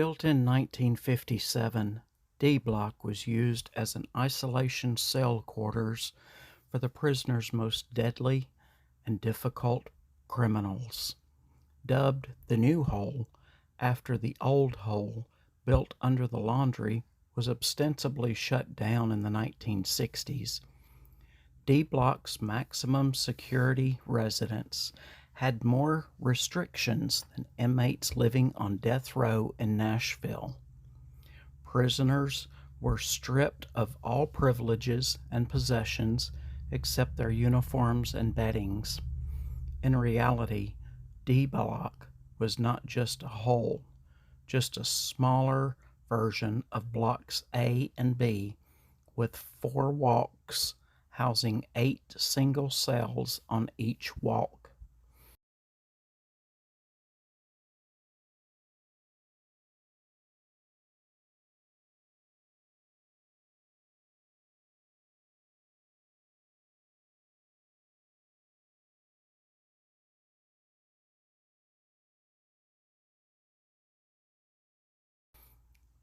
Built in 1957, D Block was used as an isolation cell quarters for the prisoners' most deadly and difficult criminals. Dubbed the New Hole after the old hole built under the laundry was ostensibly shut down in the 1960s. D Block's maximum security residence had more restrictions than inmates living on death row in Nashville. Prisoners were stripped of all privileges and possessions except their uniforms and beddings. In reality, D Block was not just a hole, just a smaller version of blocks A and B with 4 walks housing 8 single cells on each walk.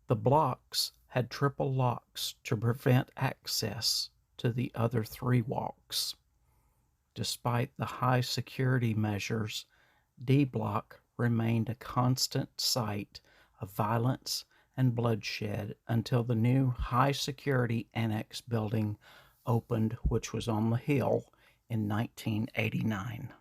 The blocks had triple locks to prevent access to the other 3 walks. Despite the high security measures, D Block remained a constant site of violence and bloodshed until the new high security annex building opened, which was on the hill, in 1989.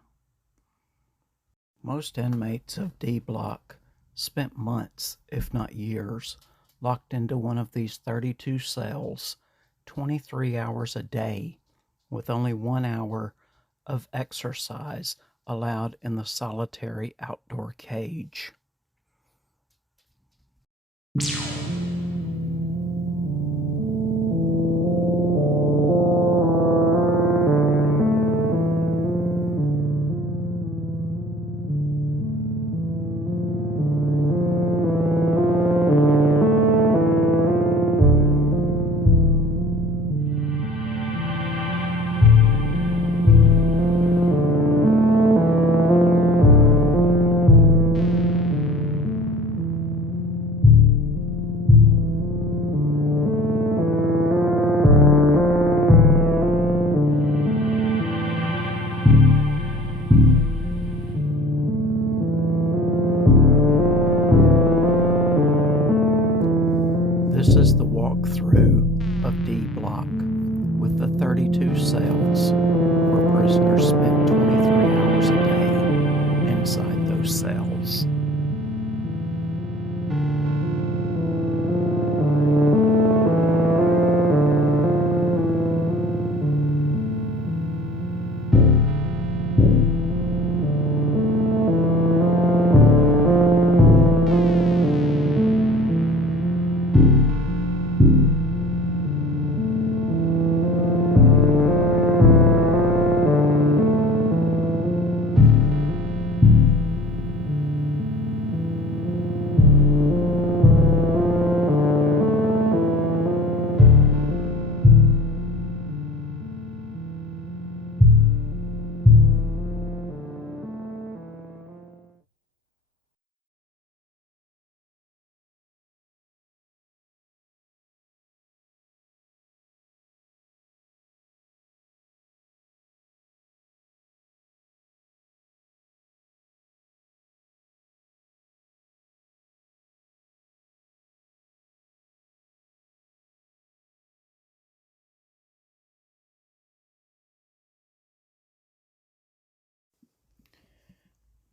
Most inmates of D Block spent months, if not years, locked into one of these 32 cells, 23 hours a day, with only 1 hour of exercise allowed in the solitary outdoor cage. This is the walkthrough of D Block with the 32 cells where prisoners spent 23 hours a day inside those cells.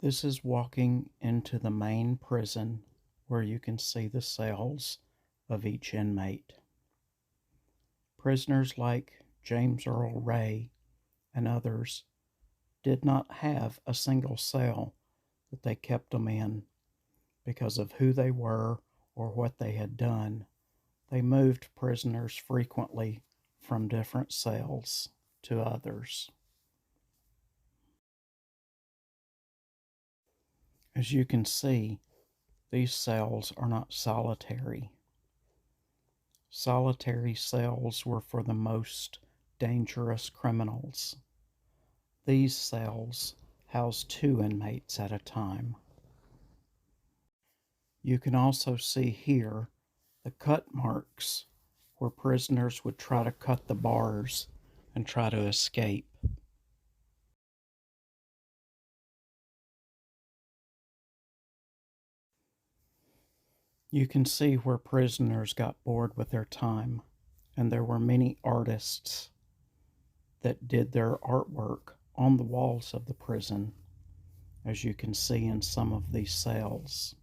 This is walking into the main prison where you can see the cells of each inmate. Prisoners like James Earl Ray and others did not have a single cell that they kept them in because of who they were or what they had done. They moved prisoners frequently from different cells to others. As you can see, these cells are not solitary. Solitary cells were for the most dangerous criminals. These cells house 2 inmates at a time. You can also see here the cut marks where prisoners would try to cut the bars and try to escape. You can see where prisoners got bored with their time, and there were many artists that did their artwork on the walls of the prison, as you can see in some of these cells.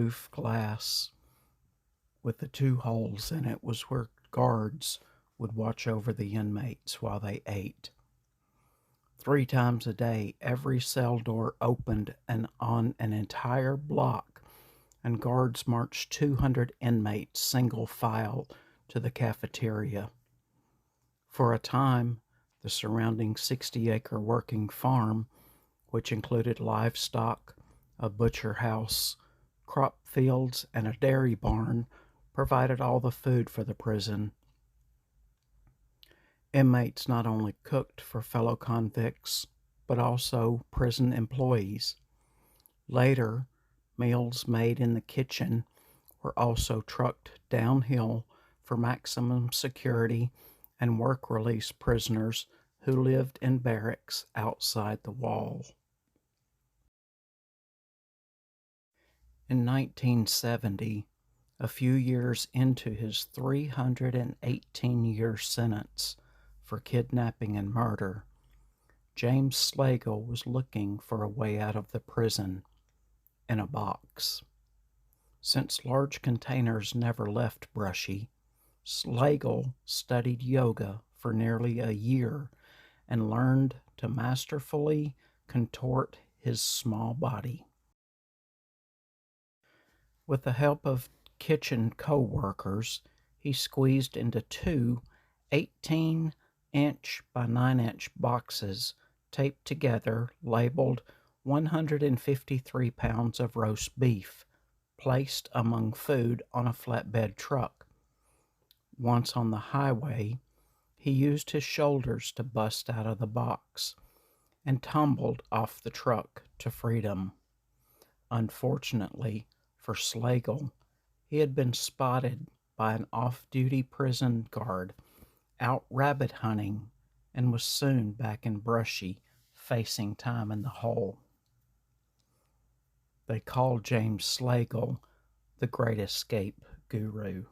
roof glass with the two holes in it was where guards would watch over the inmates while they ate. 3 times a day, every cell door opened and on an entire block, and guards marched 200 inmates single file to the cafeteria. For a time, the surrounding 60-acre working farm, which included livestock, a butcher house, crop fields, and a dairy barn, provided all the food for the prison. Inmates not only cooked for fellow convicts, but also prison employees. Later, meals made in the kitchen were also trucked downhill for maximum security and work release prisoners who lived in barracks outside the wall. In 1970, a few years into his 318-year sentence for kidnapping and murder, James Slagle was looking for a way out of the prison in a box. Since large containers never left Brushy, Slagle studied yoga for nearly a year and learned to masterfully contort his small body. With the help of kitchen co-workers, he squeezed into 2 18-inch by 9-inch boxes taped together, labeled 153 pounds of roast beef, placed among food on a flatbed truck. Once on the highway, he used his shoulders to bust out of the box and tumbled off the truck to freedom. Unfortunately for Slagle, he had been spotted by an off-duty prison guard out rabbit hunting and was soon back in Brushy, facing time in the hole. They called James Slagle the Great Escape Guru.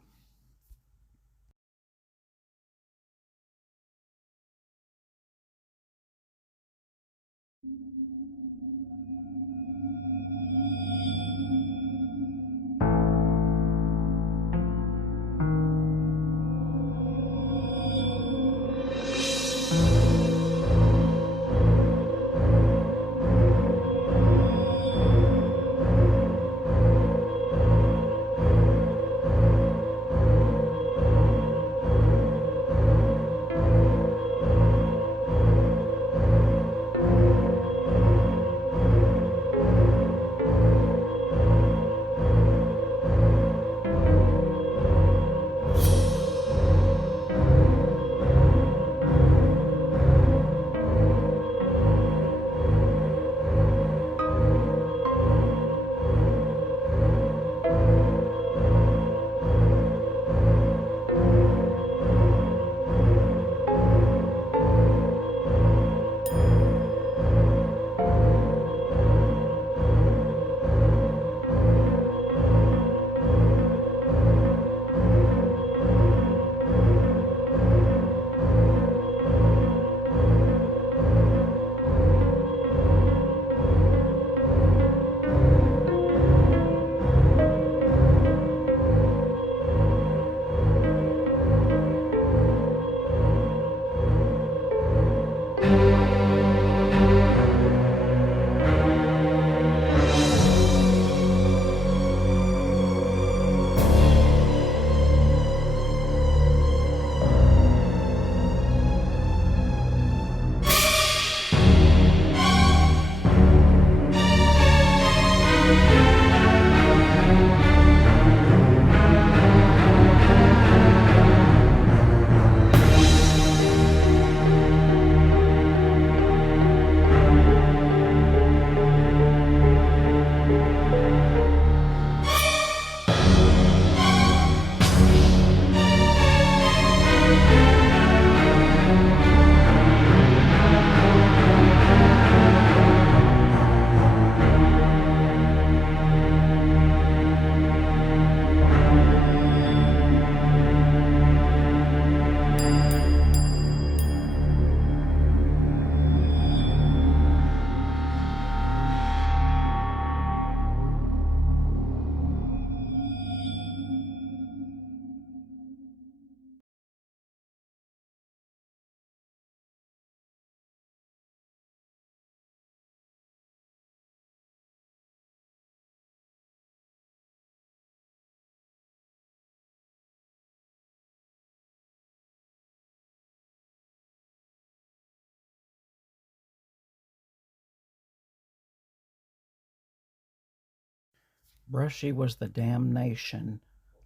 Brushy was the damnation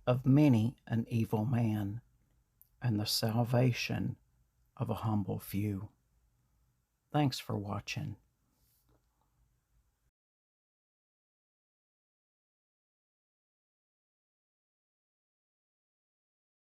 of many an evil man, and the salvation of a humble few. Thanks for watching.